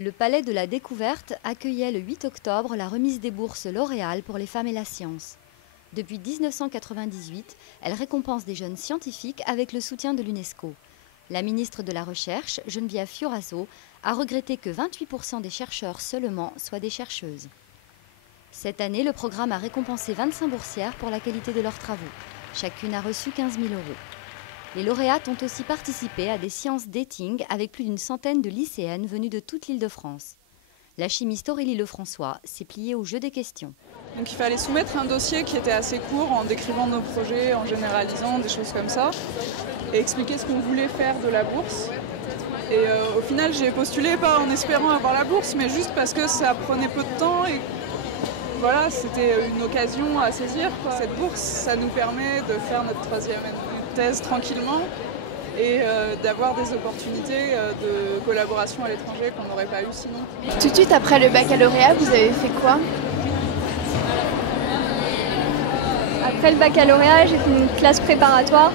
Le Palais de la Découverte accueillait le 8 octobre la remise des bourses L'Oréal pour les femmes et la science. Depuis 1998, elle récompense des jeunes scientifiques avec le soutien de l'UNESCO. La ministre de la Recherche, Geneviève Fioraso, a regretté que 28% des chercheurs seulement soient des chercheuses. Cette année, le programme a récompensé 25 boursières pour la qualité de leurs travaux. Chacune a reçu 15 000 €. Les lauréates ont aussi participé à des séances dating avec plus d'une centaine de lycéennes venues de toute l'Île-de-France. La chimiste Aurélie Lefrançois s'est pliée au jeu des questions. Donc il fallait soumettre un dossier qui était assez court en décrivant nos projets, en généralisant des choses comme ça, et expliquer ce qu'on voulait faire de la bourse. Et au final, j'ai postulé pas en espérant avoir la bourse, mais juste parce que ça prenait peu de temps et voilà, c'était une occasion à saisir, quoi. Cette bourse, ça nous permet de faire notre troisième année de thèse tranquillement et d'avoir des opportunités de collaboration à l'étranger qu'on n'aurait pas eu sinon. Tout de suite après le baccalauréat, vous avez fait quoi? Après le baccalauréat, j'ai fait une classe préparatoire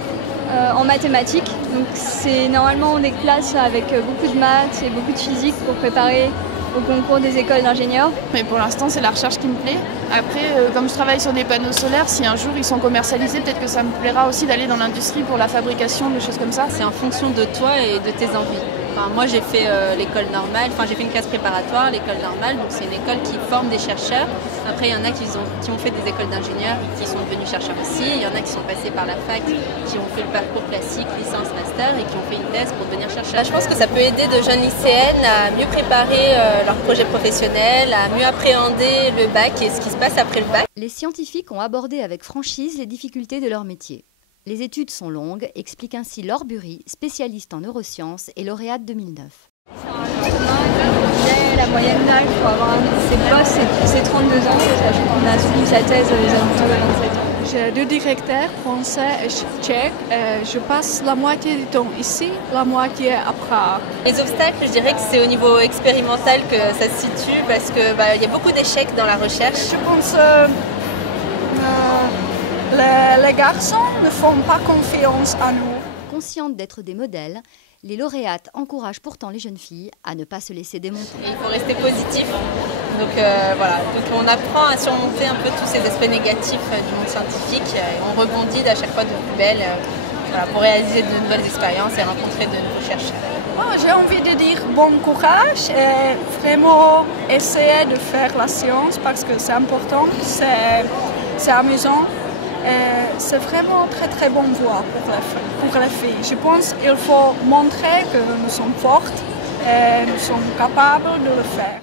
en mathématiques. Donc c'est normalement des classes avec beaucoup de maths et beaucoup de physique pour préparer au concours des écoles d'ingénieurs. Mais pour l'instant, c'est la recherche qui me plaît. Après, comme je travaille sur des panneaux solaires, si un jour ils sont commercialisés, peut-être que ça me plaira aussi d'aller dans l'industrie pour la fabrication, des choses comme ça. C'est en fonction de toi et de tes envies. Enfin, moi, j'ai fait l'école normale, j'ai fait une classe préparatoire, l'école normale, donc c'est une école qui forme des chercheurs. Après, il y en a qui ont fait des écoles d'ingénieurs et qui sont devenus chercheurs aussi. Il y en a qui sont passés par la fac, qui ont fait le parcours classique, licence, master et qui ont fait une thèse pour devenir chercheurs. Je pense que ça peut aider de jeunes lycéennes à mieux préparer leur projet professionnel, à mieux appréhender le bac et ce qui se passe après le bac. Les scientifiques ont abordé avec franchise les difficultés de leur métier. Les études sont longues, explique ainsi Laure Bury, spécialiste en neurosciences et lauréate 2009. La moyenne d'âge pour avoir ses postes, c'est 32 ans, sachant qu'on a soutenu sa thèse aux alentours de 27 ans. J'ai deux directeurs, français et tchèque. Je passe la moitié du temps ici, la moitié à Prague. Les obstacles, je dirais que c'est au niveau expérimental que ça se situe parce qu'il y a beaucoup d'échecs dans la recherche. Je pense les garçons ne font pas confiance à nous. Conscientes d'être des modèles, les lauréates encouragent pourtant les jeunes filles à ne pas se laisser démonter. Il faut rester positif. Donc donc on apprend à surmonter un peu tous ces aspects négatifs du monde scientifique et on rebondit à chaque fois de plus belle pour réaliser de nouvelles expériences et rencontrer de nouveaux chercheurs. J'ai envie de dire bon courage et vraiment essayer de faire la science parce que c'est important, c'est amusant. C'est vraiment très bonne voie pour les filles. Je pense qu'il faut montrer que nous sommes fortes et nous sommes capables de le faire.